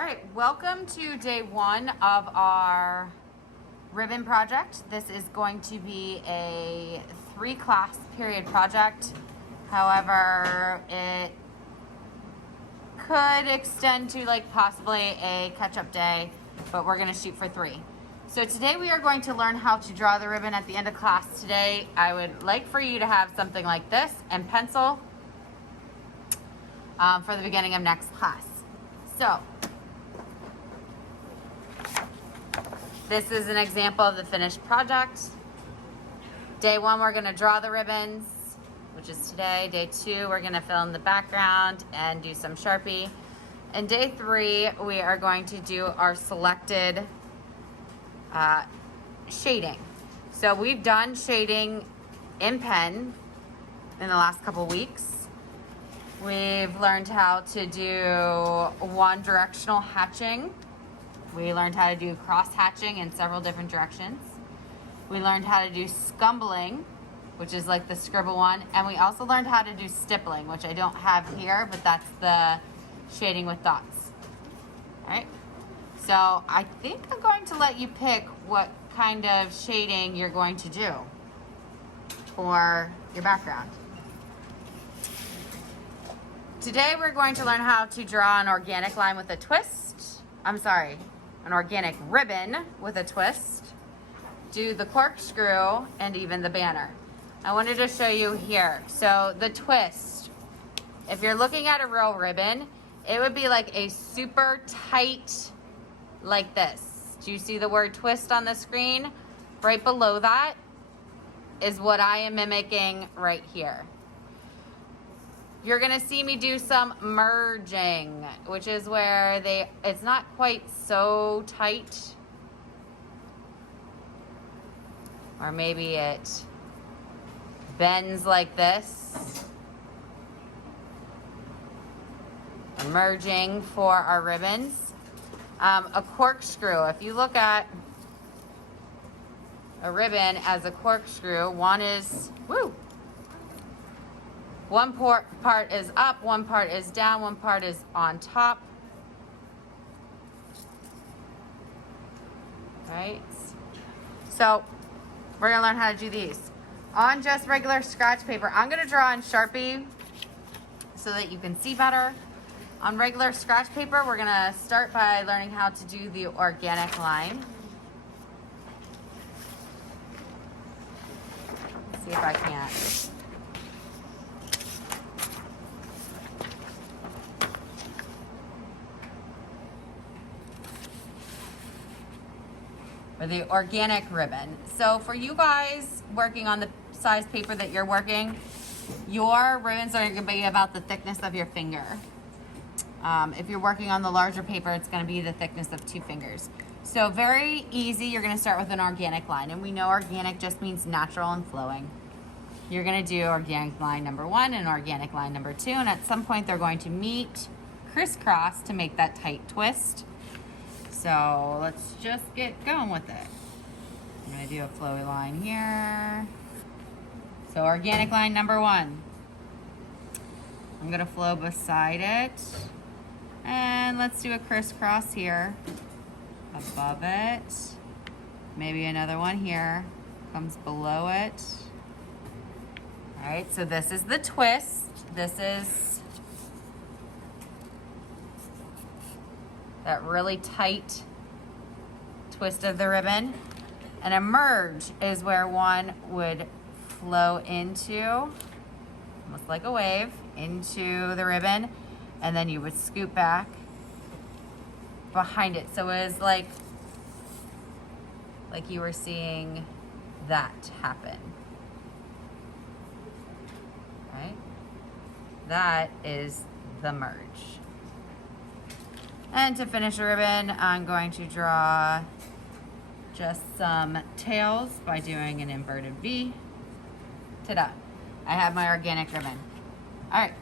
All right, welcome to day one of our ribbon project. This is going to be a 3-class period project. However, it could extend to like possibly a catch-up day, but we're gonna shoot for 3. So today we are going to learn how to draw the ribbon at the end of class. Today, I would like for you to have something like this and pencil for the beginning of next class. So, this is an example of the finished project. Day 1, we're gonna draw the ribbons, which is today. Day 2, we're gonna fill in the background and do some Sharpie. And day 3, we are going to do our selected shading. So we've done shading in pen in the last couple weeks. We've learned how to do one directional hatching. We learned how to do cross hatching in several different directions. We learned how to do scumbling, which is like the scribble one. And we also learned how to do stippling, which I don't have here, but that's the shading with dots. All right. So I think I'm going to let you pick what kind of shading you're going to do for your background. Today we're going to learn how to draw an organic line with a twist. I'm sorry, an organic ribbon with a twist. Do the corkscrew and even the banner. I wanted to show you here. So the twist, if you're looking at a real ribbon, it would be like a super tight, like this. Do you see the word twist on the screen? Right below that is what I am mimicking right here. You're gonna see me do some merging, which is where it's not quite so tight. Or maybe it bends like this. Merging for our ribbons. A corkscrew, if you look at a ribbon as a corkscrew, one part is up, one part is down, one part is on top. Right? So we're gonna learn how to do these. On just regular scratch paper, I'm gonna draw on Sharpie so that you can see better. On regular scratch paper, we're gonna start by learning how to do the organic line. Let's see if I can't. Or the organic ribbon. So for you guys working on the size paper that you're working, your ribbons are gonna be about the thickness of your finger. If you're working on the larger paper, it's gonna be the thickness of 2 fingers. So very easy, you're gonna start with an organic line. And we know organic just means natural and flowing. You're gonna do organic line number 1 and organic line number 2. And at some point they're going to meet crisscross to make that tight twist. So let's just get going with it. I'm gonna do a flowy line here. So organic line number 1. I'm gonna flow beside it. And let's do a crisscross here. Above it. Maybe another one here. Comes below it. All right, so this is the twist. This is that really tight twist of the ribbon. And a merge is where one would flow into, almost like a wave, into the ribbon, and then you would scoop back behind it. So it was like you were seeing that happen. Right? That is the merge. And to finish a ribbon, I'm going to draw just some tails by doing an inverted V. Ta-da! I have my organic ribbon. All right,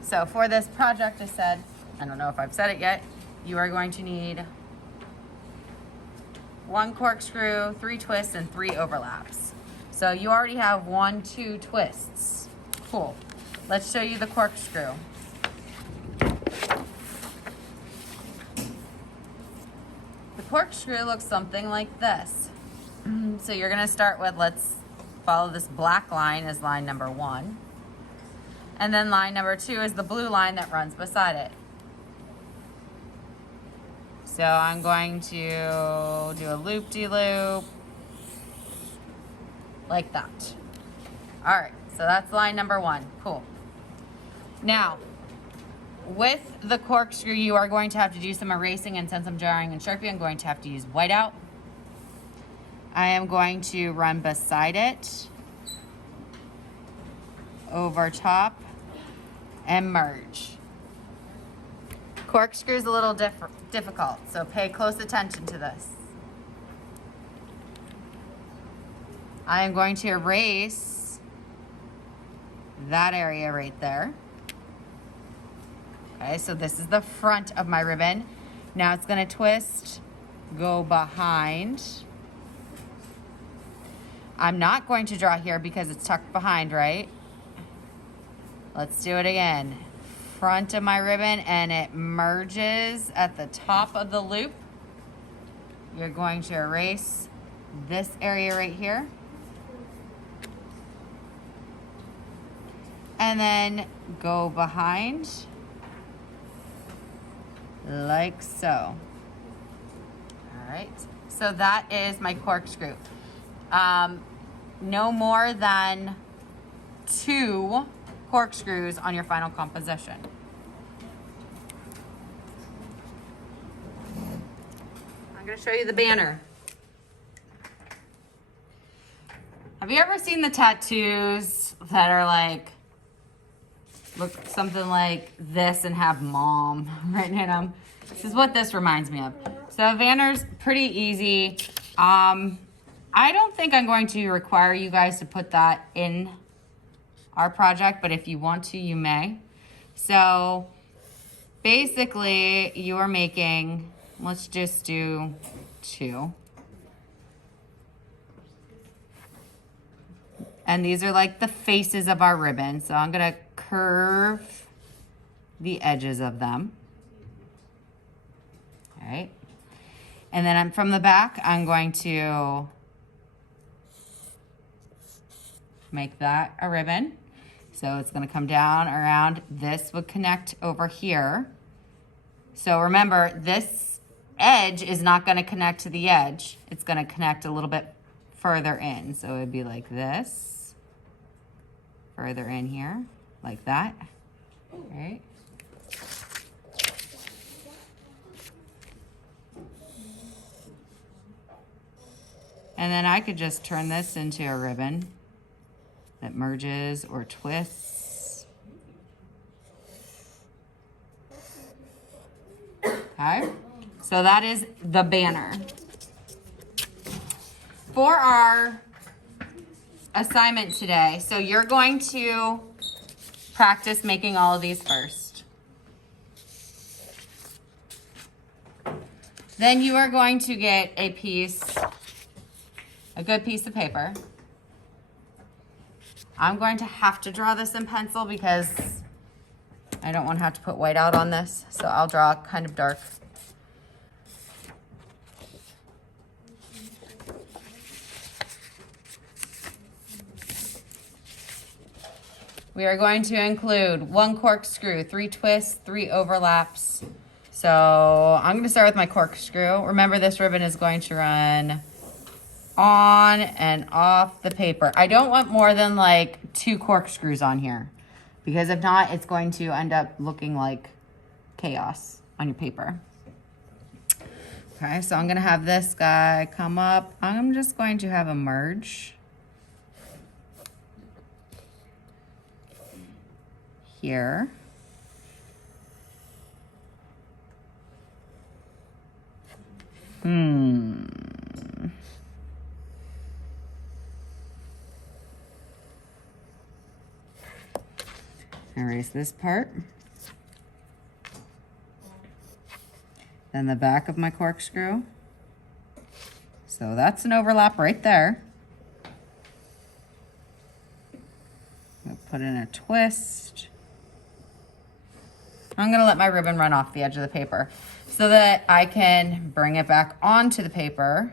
so for this project, I don't know if I've said it yet, you are going to need 1 corkscrew, 3 twists, and 3 overlaps. So you already have 1, 2 twists. Cool. Let's show you the corkscrew. corkscrew looks something like this. So you're gonna start with, let's follow this black line as line number 1. And then line number 2 is the blue line that runs beside it. So I'm going to do a loop-de-loop like that. All right, so that's line number 1, cool. Now, with the corkscrew, you are going to have to do some erasing, and since I'm drawing in Sharpie, I'm going to have to use whiteout. I am going to run beside it, over top, and merge. Corkscrew is a little difficult, so pay close attention to this. I am going to erase that area right there. Okay, so this is the front of my ribbon. Now it's gonna twist, go behind. I'm not going to draw here because it's tucked behind, right? Let's do it again. Front of my ribbon, and it merges at the top of the loop. You're going to erase this area right here. And then go behind. Like so. All right, so that is my corkscrew. No more than 2 corkscrews on your final composition. I'm going to show you the banner. Have you ever seen the tattoos that are like, look something like this and have mom written in them? This is what this reminds me of. So banner's pretty easy. I don't think I'm going to require you guys to put that in our project, but if you want to, you may. So basically you are making, let's just do 2. And these are like the faces of our ribbon. So I'm gonna curve the edges of them. All right. And then from the back, I'm going to make that a ribbon. So it's gonna come down around. This would connect over here. So remember, this edge is not gonna connect to the edge. It's gonna connect a little bit further in. So it'd be like this, further in here, like that, right? And then I could just turn this into a ribbon that merges or twists. Okay, so that is the banner. For our assignment today, so you're going to practice making all of these first. Then you are going to get a good piece of paper. I'm going to have to draw this in pencil because I don't want to have to put white out on this, so I'll draw kind of dark. We are going to include 1 corkscrew, 3 twists, 3 overlaps. So I'm going to start with my corkscrew. Remember, this ribbon is going to run on and off the paper. I don't want more than like 2 corkscrews on here, because if not, it's going to end up looking like chaos on your paper. Okay, so I'm going to have this guy come up. I'm just going to have a merge here. Erase this part. Then the back of my corkscrew. So that's an overlap right there. We'll put in a twist. I'm gonna let my ribbon run off the edge of the paper so that I can bring it back onto the paper.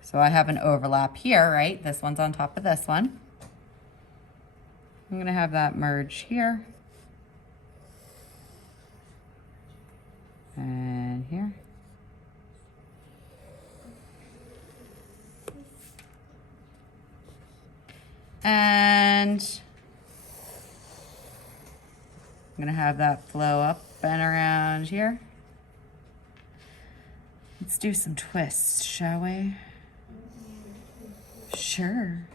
So I have an overlap here, right? This one's on top of this one. I'm gonna have that merge here. And here. And I'm gonna have that flow up and around here. Let's do some twists, shall we? Sure.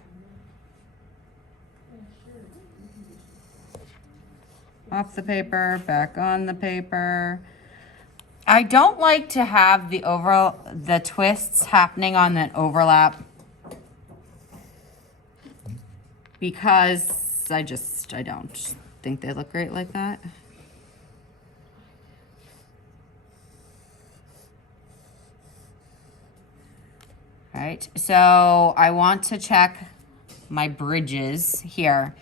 Off the paper, back on the paper. I don't like to have the twists happening on that overlap because I don't think they look great like that. All right, so I want to check my bridges here.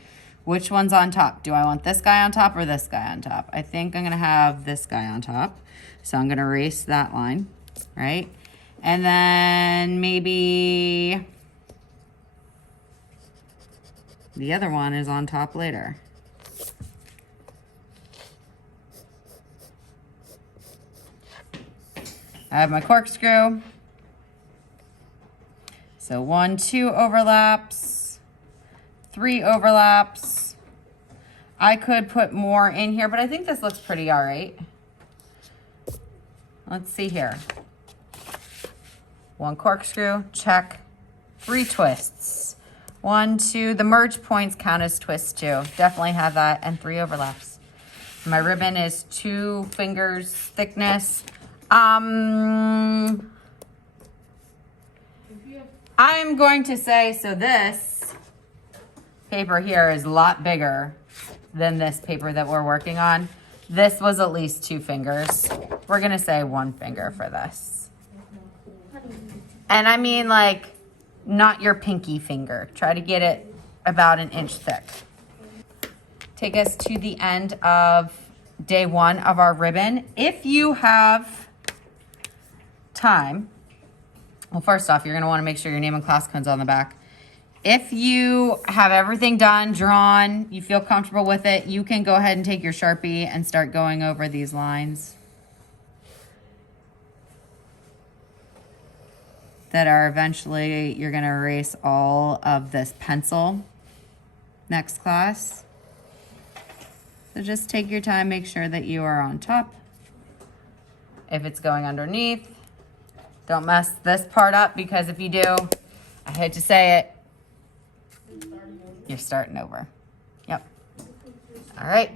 Which one's on top? Do I want this guy on top or this guy on top? I think I'm gonna have this guy on top. So I'm gonna erase that line, right? And then maybe the other one is on top later. I have my corkscrew. So 1, 2 overlaps, 3 overlaps. I could put more in here, but I think this looks pretty all right. Let's see here. 1 corkscrew, check. 3 twists. 1, 2, the merge points count as twists too. Definitely have that, and 3 overlaps. My ribbon is 2 fingers thickness. I'm going to say, so this paper here is a lot bigger than this paper that we're working on. This was at least 2 fingers. We're gonna say 1 finger for this. And I mean like, not your pinky finger. Try to get it about 1 inch thick. Take us to the end of day 1 of our ribbon. If you have time, well, first off, you're gonna wanna make sure your name and class code's on the back. If you have everything done, drawn, you feel comfortable with it, you can go ahead and take your Sharpie and start going over these lines that are eventually, you're gonna erase all of this pencil next class. So just take your time, make sure that you are on top. If it's going underneath, don't mess this part up, because if you do, I hate to say it, you're starting over. Yep. All right.